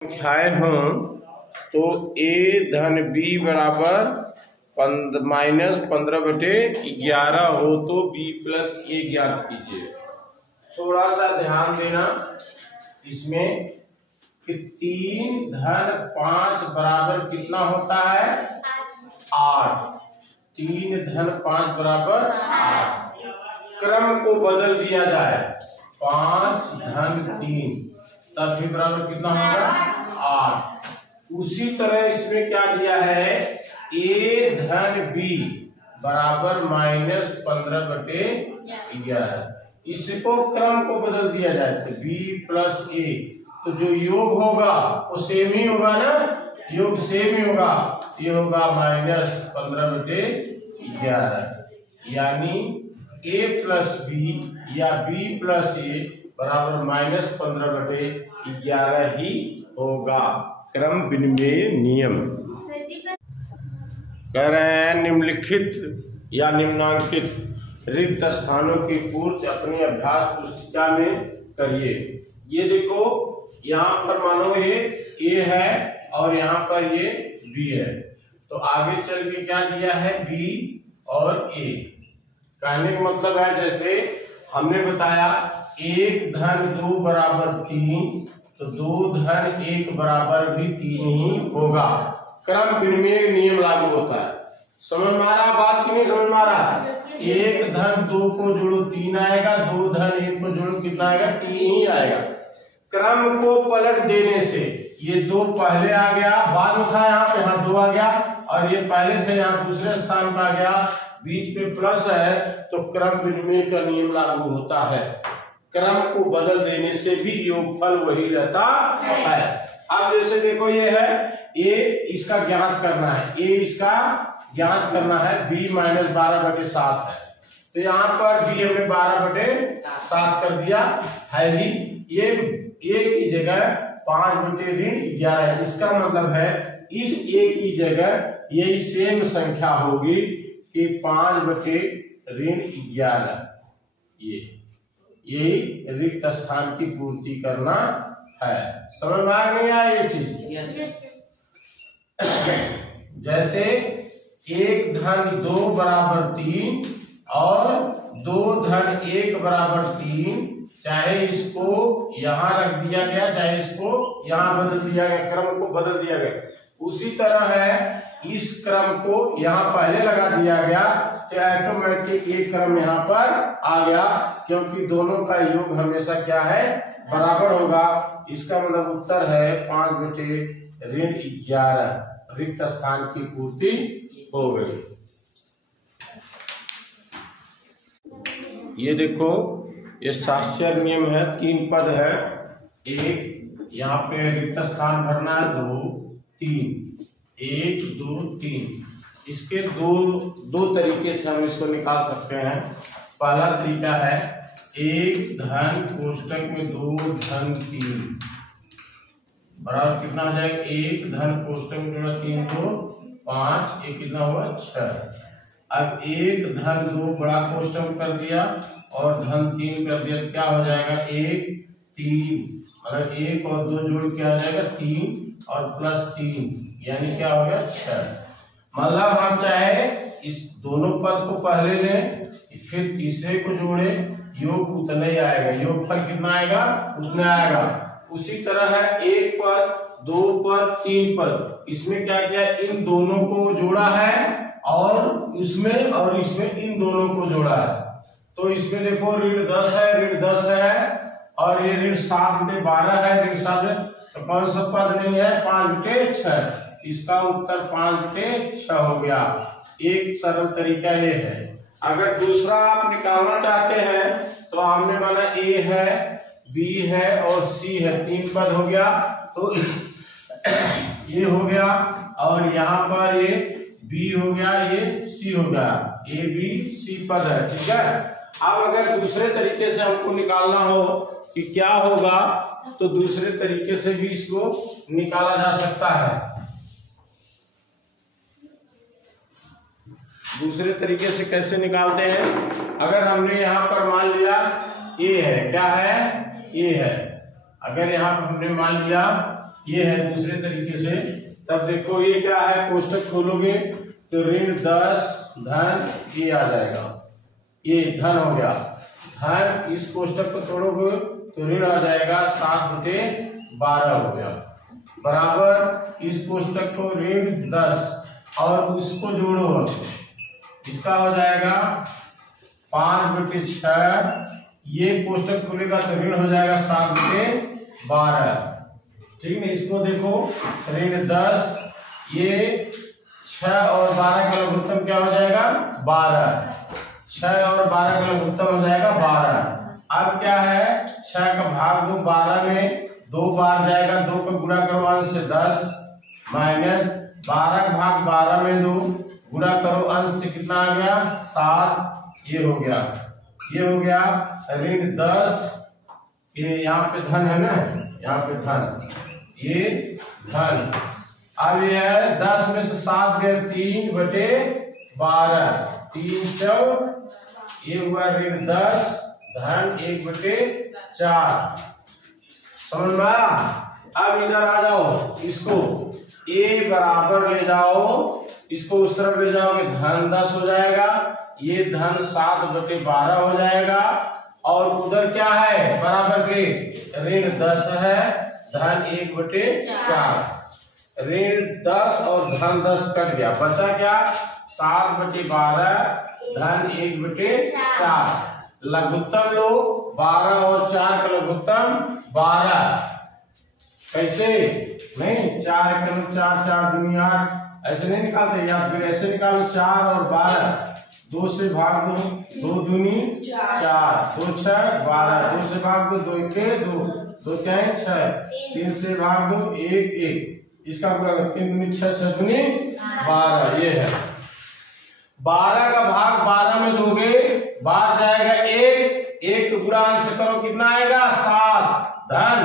संख्याएं हों तो a धन b बराबर -15/11 हो तो b प्लस a ज्ञात कीजिए। थोड़ा सा ध्यान देना इसमें कि 3 धन 5 बराबर कितना होता है 8। 3 धन 5 बराबर 8। क्रम को बदल दिया जाए 5 धन 3 तब भी बराबर कितना होगा 8। उसी तरह इसमें क्या दिया है a धन b बराबर -15/11। इसको क्रम को बदल दिया जाए तो b प्लस a, तो जो योग होगा वो सेम ही होगा ना, योग सेम ही होगा। ये होगा -15/11, यानी a प्लस b या b प्लस a बराबर -15/11 ही होगा। क्रम विनिमय नियम कह रहे हैं निम्नलिखित या निम्नांकित रिक्त स्थानों की पूर्ति अपनी अभ्यास पुस्तिका में करिए। ये देखो यहाँ पर मानो ये a है और यहाँ पर ये b है, तो आगे चल के क्या दिया है b और a। कहने का मतलब है जैसे हमने बताया 1 धन 2 बराबर 3, तो 2 धन 1 बराबर भी 3 ही होगा। क्रम विनिमय नियम लागू होता है। समझ में आ रहा बात कि नहीं समझ में आ रहा? 1 धन 2 को जोड़ो 3 आएगा, 2 धन 1 को जोड़ो कितना आएगा 3 ही आएगा। क्रम को पलट देने से ये 2 पहले आ गया, बाद में था यहाँ पे, यहाँ 2 आ गया, और ये पहले थे यहाँ दूसरे स्थान पर आ गया, बीच में प्लस है, तो क्रम विनिमय का नियम लागू होता है। क्रम को बदल देने से भी योगफल वही रहता है। अब जैसे देखो ये है a, इसका ज्ञात करना है, a इसका ज्ञात करना है, b -12/7 है, तो यहाँ पर b हमने 12/7 कर दिया है ही। ये a की जगह 5/11 है। इसका मतलब है इस a की जगह यही सेम संख्या होगी कि 5/11। यही रिक्त स्थान की पूर्ति करना है। समझ में आ नहीं आया ये चीज? जैसे 1 धन 2 बराबर 3 और 2 धन 1 बराबर 3, चाहे इसको यहाँ रख दिया गया चाहे इसको यहाँ बदल दिया गया, क्रम को बदल दिया गया। उसी तरह है इस क्रम को यहाँ पहले लगा दिया गया तो ऑटोमेटिक ये क्रम यहाँ पर आ गया, क्योंकि दोनों का योग हमेशा क्या है बराबर होगा। इसका मतलब उत्तर है 5/11। रिक्त स्थान की पूर्ति हो गई। ये देखो ये शास्त्रीय नियम है, 3 पद है। 1 यहाँ पे रिक्त स्थान भरना है, 2 3, 1 2 3। इसके दो तरीके से हम इसको निकाल सकते हैं। पहला तरीका है 1 धन कोष्टक में 2 धन 3 बराबर कितना हो जाएगा 1 धन कोष्टक में जोड़ा 3 2 5, ये कितना हुआ 6। अब 1 धन 2 बड़ा कोष्टक कर दिया और धन 3 कर दिया, तो क्या हो जाएगा 1 3, मतलब 1 और 2 जोड़ क्या हो जाएगा 3 और प्लस 3, यानी क्या हो गया 6। मतलब हम चाहे इस दोनों पद को पहले लें फिर तीसरे को जोड़े, योग उतना ही आएगा, योगफल कितना आएगा उतना आएगा। उसी तरह है 1 पद 2 पद 3 पद, इसमें क्या किया इन दोनों को जोड़ा है और इसमें इन दोनों को जोड़ा है। तो इसमें देखो ऋण 10 है, ऋण 10 है और ये ऋण 7/12 है, ऋण 7, तो कौन सा पद नहीं है 5/6। इसका उत्तर 5/6 हो गया। एक सरल तरीका ये है। अगर दूसरा आप निकालना चाहते हैं तो हमने माना a है, b है और c है, 3 पद हो गया, तो ये हो गया और यहाँ पर ये b हो गया, ये c हो गया, a b c पद है, ठीक है। अब अगर दूसरे तरीके से हमको निकालना हो कि क्या होगा, तो दूसरे तरीके से भी इसको निकाला जा सकता है। दूसरे तरीके से कैसे निकालते हैं? अगर हमने यहाँ पर मान लिया a है, क्या है a है, अगर यहाँ पर हमने मान लिया ये है दूसरे तरीके से। तब देखो ये क्या है, कोष्टक खोलोगे तो ऋण 10 धन ये आ जाएगा, ये धन हो गया। धन इस कोष्टक को तोड़ोगे तो ऋण आ जाएगा 7/12 हो गया, बराबर इस कोष्टक को ऋण 10 और उसको जोड़ो, इसका हो जाएगा 5/6। ये कोष्टक खुलेगा तो ऋण हो जाएगा 7/12, ठीक है। इसको देखो ऋण 10, ये 6 और 12 का लघुत्तम क्या हो जाएगा 12, 6 और 12 का लघुत्तम हो जाएगा 12। अब क्या है, 6 का भाग दो 12 में 2 बार जाएगा, 2 को गुणा करो अंश से 10 माइनस 12 का भाग 12 में 2 गुणा करो अंश से कितना आ गया 7, ये हो गया, ये हो गया ऋण 10। ये यहाँ पे धन है ना, यहाँ पे धन, ये धन। अब ये है 10 में से 7 गए 3/12, 3 चौक, ये हुआ ऋण 10 धन 1/4। समझ में आया। अब इधर आ जाओ, इसको a बराबर ले जाओ, इसको उस तरफ ले जाओगे धन 10 हो जाएगा, ये धन 7/12 हो जाएगा। और उधर क्या है बराबर के ऋण 10 है धन 1/4। ऋण 10 और धन 10 कट गया, बचा क्या 7/12 धन 1/4। लघुत्तम लो 12 और 4 का लघुत्तम 12, कैसे नहीं 4 4 4 दूनी 8, ऐसे नहीं निकालते, या फिर ऐसे निकालो 4 और 12, 2 से भाग दो, 2 दूनी 4, 2 6 12, 2 से भाग दो 2 1 2, 2 क्या है 6, 3 से भाग दो 1 1, इसका पूरा 3 दूनी 6 6 दूनी 12, ये है। 12 का भाग 12 में दोगे, बाहर जाएगा 1 गुणा अंश करो कितना आएगा 7 धन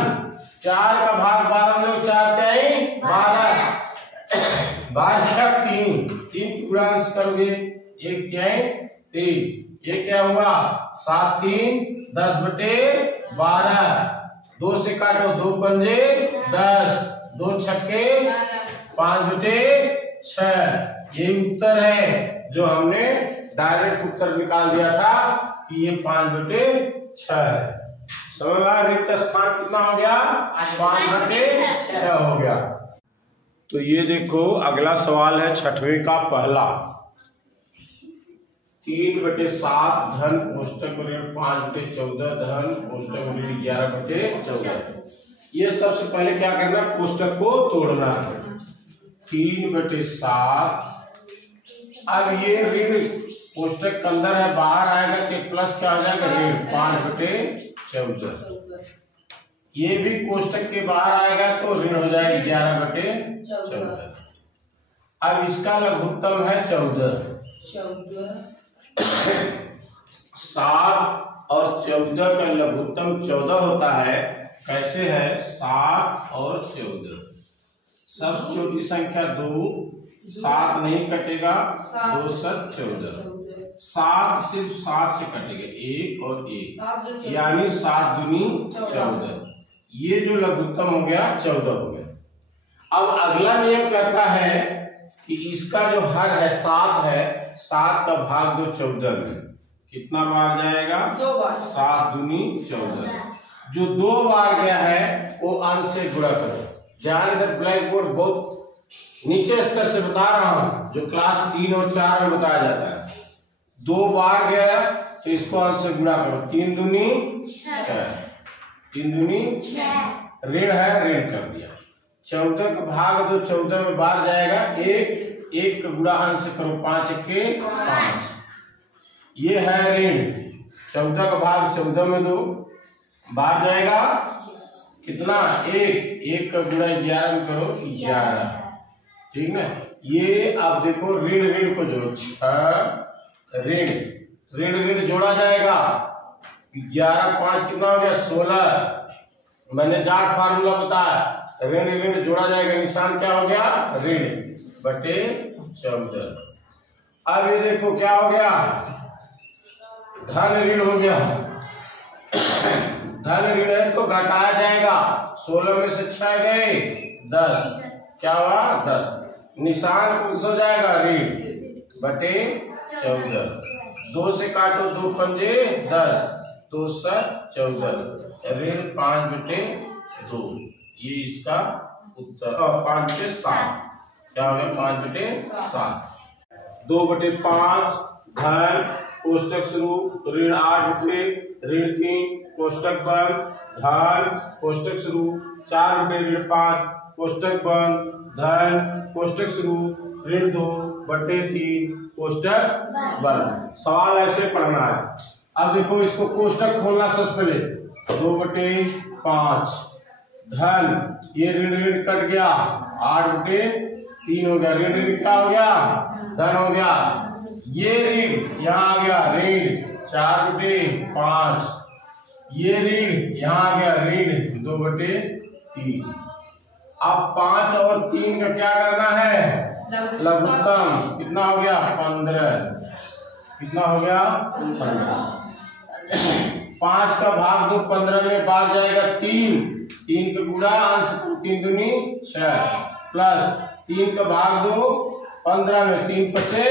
4 का भाग 12 में 4 क्या है 12, बाहर जाएगा 3 गुणा अंश करोगे 1 क्या है 3, ये क्या हुआ 7 3 10/12, 2 से काटो 2 पंजे 10, 2 छक्के 5/6, ये उत्तर है जो हमने डायरेक्ट उत्तर निकाल दिया था कि ये 5/6 है। समझ में आया। रिक्त स्थान कितना हो गया 5/6 हो गया। तो ये देखो अगला सवाल है 6वें का पहला, 3/7 धन कोष्टक ऋण 5/14 धन कोष्टक ऋण 11/14। ये सबसे पहले क्या करना, कोष्टक को तोड़ना है। 3/7, अब ये ऋण कोष्टक के अंदर है, बाहर आएगा तो प्लस क्या हो जाएगा ऋण 5/14। ये भी कोष्टक के बाहर आएगा तो ऋण हो जाएगा 11/14। अब इसका लघुत्तम है 14। 7 और 14 का लघुत्तम 14 होता है। कैसे है 7 और 14, सबसे छोटी संख्या 2, 7 नहीं कटेगा, 2 7 14, 7 सिर्फ 7 से कटेगा 1 और 1, यानी 7 दूनी 14। ये जो लघुत्तम हो गया 14 हो गया। अब अगला नियम कहता है कि इसका जो हर है 7 है, 7 का भाग दो 14 में, कितना बार जाएगा 2 बार, 7 दूनी 14। जो 2 बार गया है वो अंश से गुणा करो। ध्यान, इधर ब्लैक बोर्ड बहुत नीचे स्तर से बता रहा हूं, जो क्लास 3 और 4 में बताया जाता है। 2 बार गया तो इसको अंश से गुणा करो, 3 दूनी 6, 3 दूनी 6, ऋण है ऋण कर दिया। 14 का भाग दो 14 में बार जाएगा 1 का गुणा अंश करो, 5 के 5, ये है ऋण। 14 का भाग 14 में दो, बाहर जाएगा कितना 1 का गुणा 11 में करो 11, ठीक ना। ये अब देखो ऋण ऋण को जोड़ो, 6 ऋण ऋण ऋण जोड़ा जाएगा, 11 5 कितना हो गया 16। मैंने जाट फार्मूला बताया, ऋण ऋण जोड़ा जाएगा, निशान क्या हो गया ऋण बटे 14। अब ये देखो क्या हो गया, धन ऋण हो गया। धन ऋण है तो घटाया जाएगा, 16 में से 6 गए 10, क्या हुआ 10। निशान कौन सा हो जाएगा ऋण बटे 14। 2 से काटो 2 पंजे 10, 2 7 14, ऋण 5 बटे 2। ये इसका उत्तर 5 बटे 7, क्या हो गया 5 बटे 7। 2 बटे 5 धन कोष्टक शुरू ऋण 8 बटे ऋण 3 कोष्टक बंद धन कोष्टक शुरू 4 बटे ऋण 5 कोष्टक बंद धन कोष्टक शुरू ऋण 2 बटे 3 कोष्टक बंद। सवाल ऐसे पढ़ना है। अब देखो इसको कोष्टक खोलना सबसे पहले 2 बटे 5 धन ये ऋण ऋण कट गया 8 बटे 3 हो गया, ऋण ऋण क्या हो गया धन हो गया। ये ऋण यहाँ आ गया ऋण 4 बटे 5, ये ऋण यहाँ आ गया ऋण 2 बटे 3। अब 5 और 3 का क्या करना है लघुत्तम। कितना हो गया 15, कितना हो गया 15। 5 का भाग 2 15 में भाग जाएगा 3, 3 का गुणा अंश 3 दूनी 6 प्लस 3 का भाग 2 15 में 3 पचे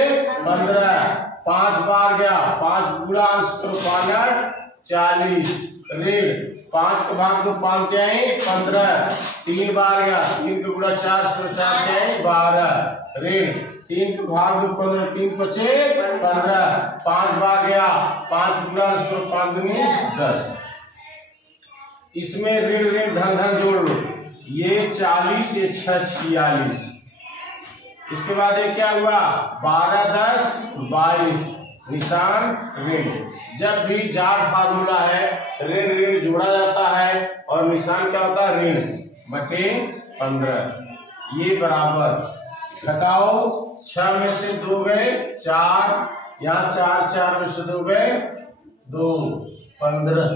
15, 5 बार गया 5 गुणा अंश करो 5 40 ऋण 5 का भाग 2 5 क्या है 15, 3 बार गया 3 का गुणा 4 करो 4 क्या है 12 ऋण 3 का भाग 2 15, 3 पचे 15, 5 बार गया 5 गुणा अंश करो 5 दूनी 10। इसमें ऋण ऋण धन धन जोड़ लो, ये 40 ये 6 46। इसके बाद ये क्या हुआ 12 10 22 निशान ऋण। जब भी जाट फार्मूला है ऋण ऋण जोड़ा जाता है और निशान क्या होता है ऋण बटे 15। ये बराबर घटाओ 6 में से 2 गए 4, यहाँ 4 4 में से 2 गए 2 15,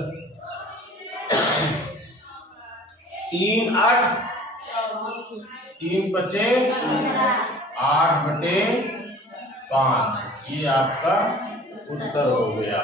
3 8 3 बचे 8 बटे 5। ये आपका उत्तर हो गया।